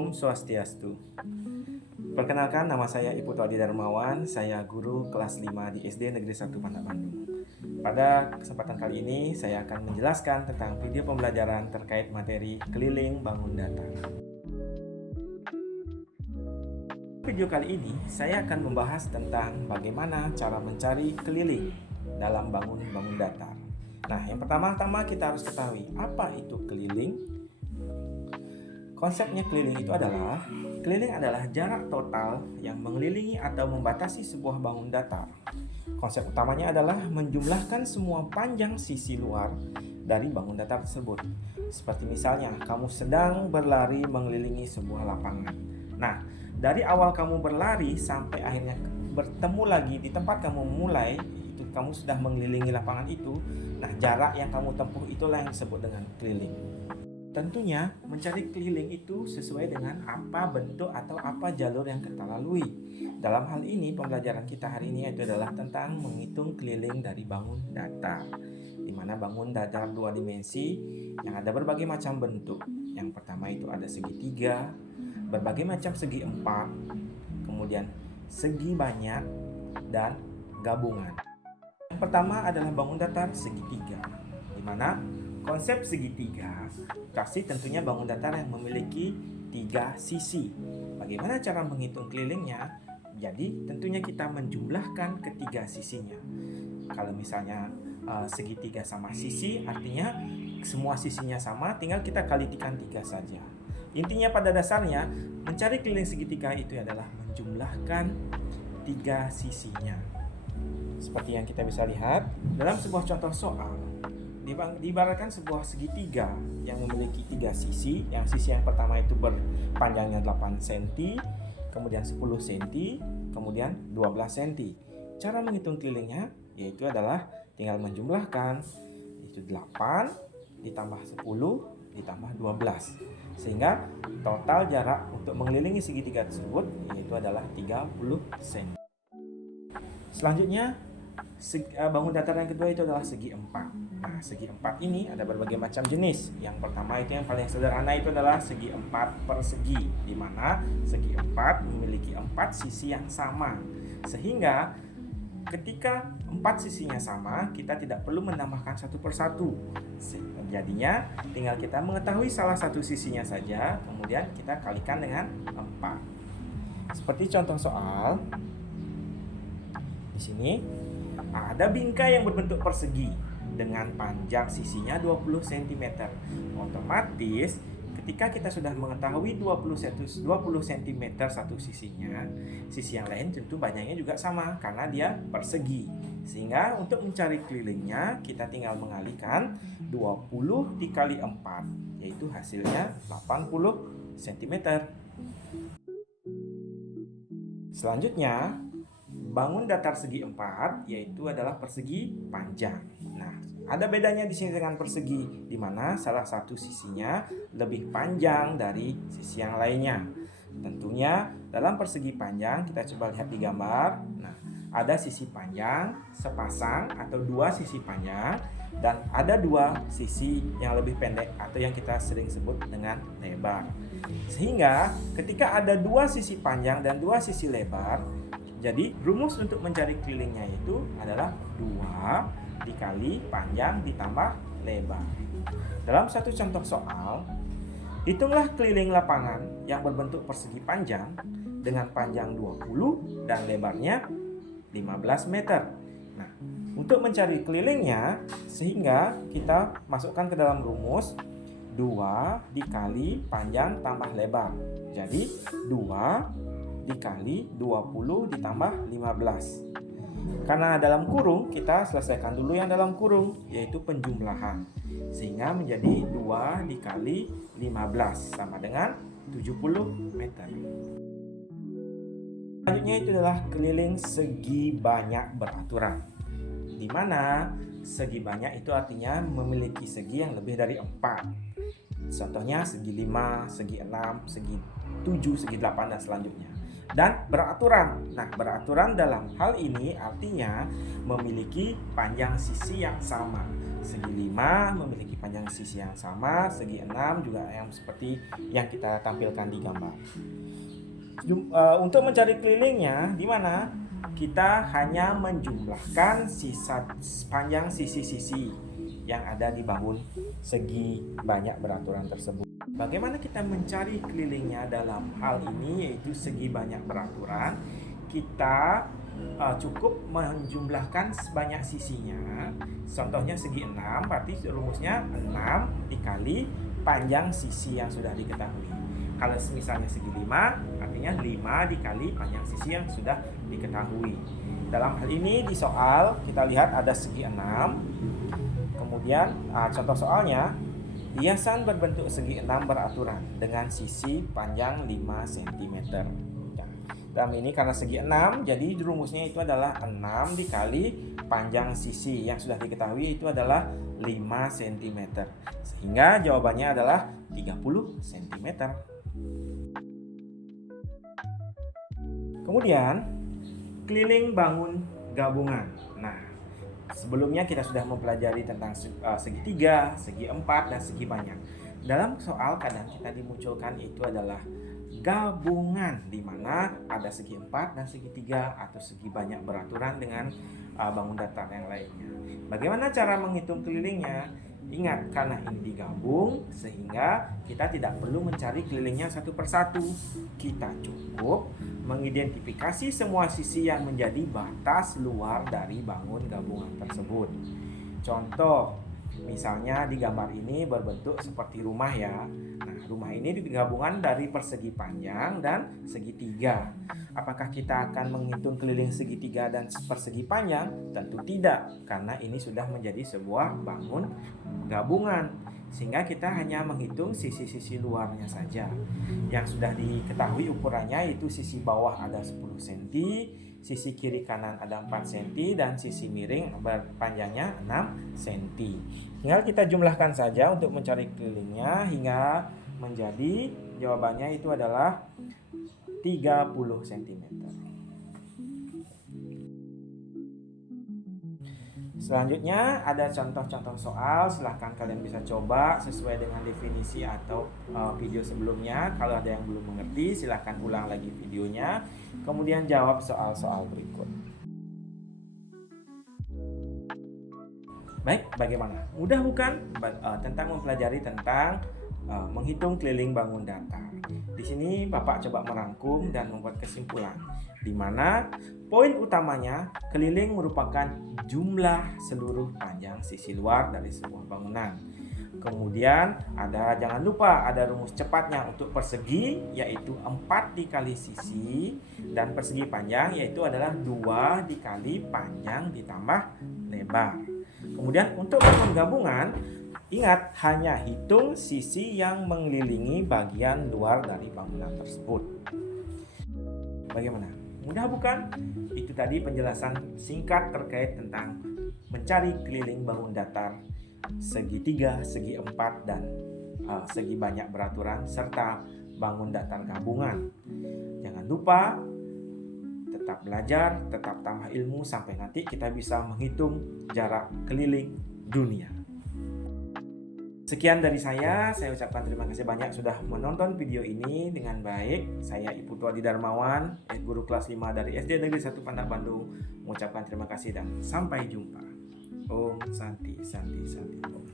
Om Swastiastu. Perkenalkan, nama saya Iputu Adi Darmawan. Saya guru kelas 5 di SD Negeri 1 Pandak Bandung. Pada kesempatan kali ini, saya akan menjelaskan tentang video pembelajaran terkait materi keliling bangun datar. Video kali ini, saya akan membahas tentang bagaimana cara mencari keliling dalam bangun datar. Nah, yang pertama-tama kita harus ketahui, apa itu keliling? Konsepnya keliling adalah jarak total yang mengelilingi atau membatasi sebuah bangun datar. Konsep utamanya adalah menjumlahkan semua panjang sisi luar dari bangun datar tersebut. Seperti misalnya, kamu sedang berlari mengelilingi sebuah lapangan. Nah, dari awal kamu berlari sampai akhirnya bertemu lagi di tempat kamu mulai, itu kamu sudah mengelilingi lapangan itu. Nah, jarak yang kamu tempuh itulah yang disebut dengan keliling. Tentunya mencari keliling itu sesuai dengan apa bentuk atau apa jalur yang kita lalui. Dalam hal ini pembelajaran kita hari ini itu adalah tentang menghitung keliling dari bangun datar, di mana bangun datar 2 dimensi yang ada berbagai macam bentuk. Yang pertama itu ada segitiga, berbagai macam segi empat, kemudian segi banyak, dan gabungan. Yang pertama adalah bangun datar segitiga, di mana konsep segitiga pasti tentunya bangun datar yang memiliki 3 sisi. Bagaimana cara menghitung kelilingnya? Jadi tentunya kita menjumlahkan ketiga sisinya. Kalau misalnya segitiga sama sisi, artinya semua sisinya sama, tinggal kita kalikan 3 saja. Intinya pada dasarnya mencari keliling segitiga itu adalah menjumlahkan 3 sisinya. Seperti yang kita bisa lihat dalam sebuah contoh soal, diibaratkan sebuah segitiga yang memiliki 3 sisi. Yang sisi yang pertama itu berpanjangnya 8 cm, kemudian 10 cm, kemudian 12 cm. Cara menghitung kelilingnya yaitu adalah tinggal menjumlahkan, itu 8 ditambah 10 ditambah 12, sehingga total jarak untuk mengelilingi segitiga tersebut yaitu adalah 30 cm. Selanjutnya bangun datar yang kedua itu adalah segi empat. Nah, segi empat ini ada berbagai macam jenis. Yang pertama itu yang paling sederhana itu adalah segi empat persegi, di mana segi empat memiliki 4 sisi yang sama. Sehingga ketika 4 sisinya sama, kita tidak perlu menambahkan satu persatu. Jadinya tinggal kita mengetahui salah satu sisinya saja, kemudian kita kalikan dengan 4. Seperti contoh soal di sini. Ada bingkai yang berbentuk persegi dengan panjang sisinya 20 cm. Otomatis ketika kita sudah mengetahui 20 cm satu sisinya, sisi yang lain tentu panjangnya juga sama karena dia persegi. Sehingga untuk mencari kelilingnya kita tinggal mengalihkan 20 dikali 4, yaitu hasilnya 80 cm. Selanjutnya, bangun datar segi empat yaitu adalah persegi panjang. Nah, ada bedanya di sini dengan persegi, di mana salah satu sisinya lebih panjang dari sisi yang lainnya. Tentunya dalam persegi panjang kita coba lihat di gambar. Nah, ada sisi panjang sepasang atau 2 sisi panjang, dan ada 2 sisi yang lebih pendek atau yang kita sering sebut dengan lebar. Sehingga ketika ada 2 sisi panjang dan 2 sisi lebar, jadi rumus untuk mencari kelilingnya itu adalah 2 dikali panjang ditambah lebar. Dalam satu contoh soal, hitunglah keliling lapangan yang berbentuk persegi panjang dengan panjang 20 dan lebarnya 15 meter. Nah, untuk mencari kelilingnya, sehingga kita masukkan ke dalam rumus 2 dikali panjang tambah lebar. Jadi 2 dikali 20 ditambah 15. Karena dalam kurung, kita selesaikan dulu yang dalam kurung, yaitu penjumlahan. Sehingga menjadi 2 dikali 15 sama dengan 70 meter. Selanjutnya itu adalah keliling segi banyak beraturan, di mana segi banyak itu artinya memiliki segi yang lebih dari 4. Contohnya segi 5, segi 6, segi 7, segi 8, dan selanjutnya. dan beraturan. Nah, beraturan dalam hal ini artinya memiliki panjang sisi yang sama. Segi 5 memiliki panjang sisi yang sama, segi 6 juga yang seperti yang kita tampilkan di gambar. Untuk mencari kelilingnya, di mana kita hanya menjumlahkan sisa panjang sisi-sisi yang ada di bangun segi banyak beraturan tersebut. Bagaimana kita mencari kelilingnya dalam hal ini, yaitu segi banyak beraturan? Kita cukup menjumlahkan sebanyak sisinya. Contohnya segi 6, berarti rumusnya 6 dikali panjang sisi yang sudah diketahui. Kalau misalnya segi 5, artinya 5 dikali panjang sisi yang sudah diketahui. Dalam hal ini di soal kita lihat ada segi 6. Kemudian contoh soalnya, hiasan berbentuk segi 6 beraturan dengan sisi panjang 5 cm. Dalam ini karena segi 6, jadi rumusnya itu adalah 6 dikali panjang sisi yang sudah diketahui itu adalah 5 cm. Sehingga jawabannya adalah 30 cm. Kemudian, keliling bangun gabungan. Nah, sebelumnya kita sudah mempelajari tentang segitiga, segi 4, dan segi banyak. Dalam soal kadang kita dimunculkan itu adalah gabungan, di mana ada segi 4 dan segitiga atau segi banyak beraturan dengan bangun datar yang lainnya. Bagaimana cara menghitung kelilingnya? Ingat, karena ini digabung sehingga kita tidak perlu mencari kelilingnya satu persatu. Kita cukup mengidentifikasi semua sisi yang menjadi batas luar dari bangun gabungan tersebut. Contoh, misalnya di gambar ini berbentuk seperti rumah ya. Nah, rumah ini digabungan dari persegi panjang dan segitiga. Apakah kita akan menghitung keliling segitiga dan persegi panjang? Tentu tidak, karena ini sudah menjadi sebuah bangun gabungan. Sehingga kita hanya menghitung sisi-sisi luarnya saja. Yang sudah diketahui ukurannya itu sisi bawah ada 10 cm, sisi kiri kanan ada 4 cm, dan sisi miring panjangnya 6 cm. Tinggal kita jumlahkan saja untuk mencari kelilingnya hingga menjadi jawabannya itu adalah 30 cm. Selanjutnya ada contoh-contoh soal, silahkan kalian bisa coba sesuai dengan definisi atau video sebelumnya. Kalau ada yang belum mengerti, silahkan ulang lagi videonya, kemudian jawab soal-soal berikut. Baik, bagaimana? Mudah bukan? Tentang mempelajari tentang menghitung keliling bangun datar. Di sini Bapak coba merangkum dan membuat kesimpulan, di mana poin utamanya keliling merupakan jumlah seluruh panjang sisi luar dari sebuah bangunan. Kemudian jangan lupa ada rumus cepatnya untuk persegi, yaitu 4 dikali sisi, dan persegi panjang yaitu adalah 2 dikali panjang ditambah lebar. Kemudian untuk bangun gabungan, ingat hanya hitung sisi yang mengelilingi bagian luar dari bangunan tersebut. Bagaimana? Mudah bukan? Itu tadi penjelasan singkat terkait tentang mencari keliling bangun datar, segitiga, segi 4, dan segi banyak beraturan, serta bangun datar gabungan. Jangan lupa tetap belajar, tetap tambah ilmu sampai nanti kita bisa menghitung jarak keliling dunia. Sekian dari saya ucapkan terima kasih banyak sudah menonton video ini dengan baik. Saya Ibu Tuadi Darmawan, guru kelas 5 dari SD Negeri 1 Pandak Bandung, mengucapkan terima kasih dan sampai jumpa. Om Santi Santi Santi Om.